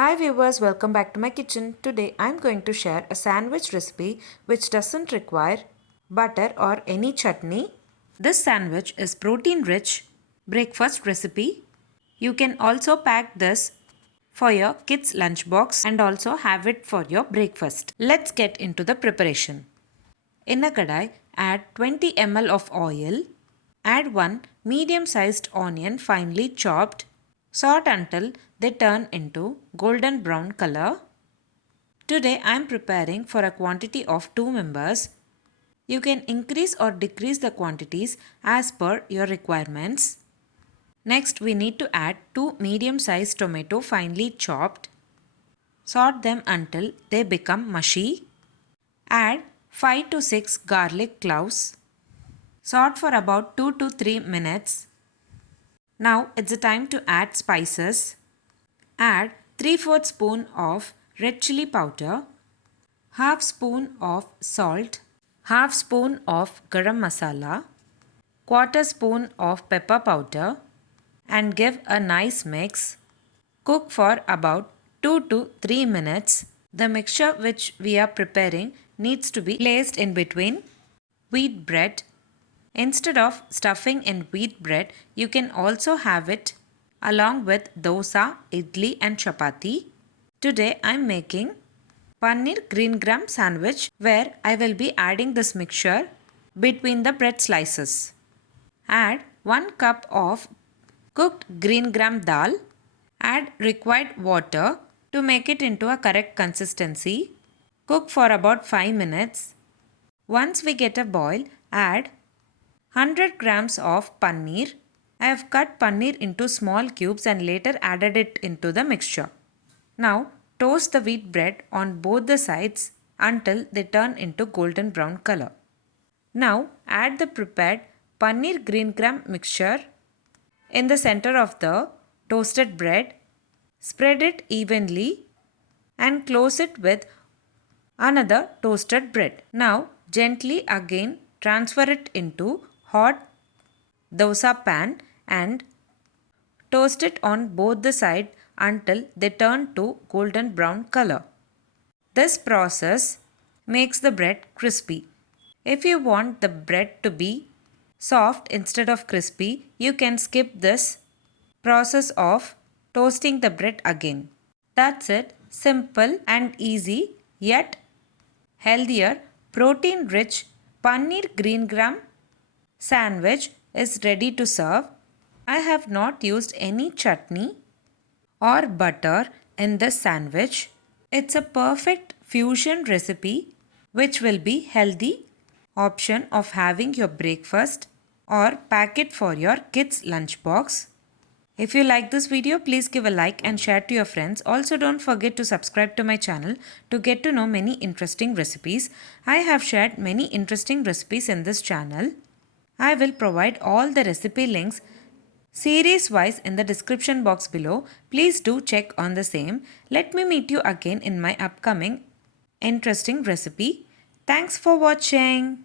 Hi viewers, welcome back to my kitchen. Today I'm going to share a sandwich recipe which doesn't require butter or any chutney. This sandwich is protein rich breakfast recipe. You can also pack this for your kids lunchbox and also have it for your breakfast. Let's get into the preparation. In a kadai, add 20 ml of oil. Add one medium sized onion finely chopped. Saute until they turn into golden brown color. Today I am preparing for a quantity of 2 members. You can increase or decrease the quantities as per your requirements. Next we need to add 2 medium sized tomato finely chopped. Saute them until they become mushy. Add 5 to 6 garlic cloves. Saute for about 2 to 3 minutes. Now it's the time to add spices. Add 3/4 spoon of red chili powder, half spoon of salt, half spoon of garam masala, quarter spoon of pepper powder and give a nice mix. Cook for about 2 to 3 minutes. The mixture which we are preparing needs to be placed in between wheat bread. Instead of stuffing in wheat bread, you can also have it along with dosa, idli and chapati. Today I am making paneer green gram sandwich where I will be adding this mixture between the bread slices. Add 1 cup of cooked green gram dal. Add required water to make it into a correct consistency. Cook for about 5 minutes. Once we get a boil, add 100 grams of paneer. I have cut paneer into small cubes and later added it into the mixture. Now toast the wheat bread on both the sides until they turn into golden brown color. Now add the prepared paneer green gram mixture in the center of the toasted bread. Spread it evenly and close it with another toasted bread. Now gently again transfer it into hot dosa pan and toast it on both the sides until they turn to golden brown color. This process makes the bread crispy. If you want the bread to be soft instead of crispy, you can skip this process of toasting the bread again. That's it. Simple and easy yet healthier protein rich paneer green gram sandwich is ready to serve. I have not used any chutney or butter in this sandwich. It's a perfect fusion recipe which will be healthy option of having your breakfast or pack it for your kids lunchbox. If you like this video, please give a like and share to your friends. Also don't forget to subscribe to my channel to get to know many interesting recipes. I have shared many interesting recipes in this channel. I will provide all the recipe links series wise in the description box below. Please do check on the same. Let me meet you again in my upcoming interesting recipe. Thanks for watching.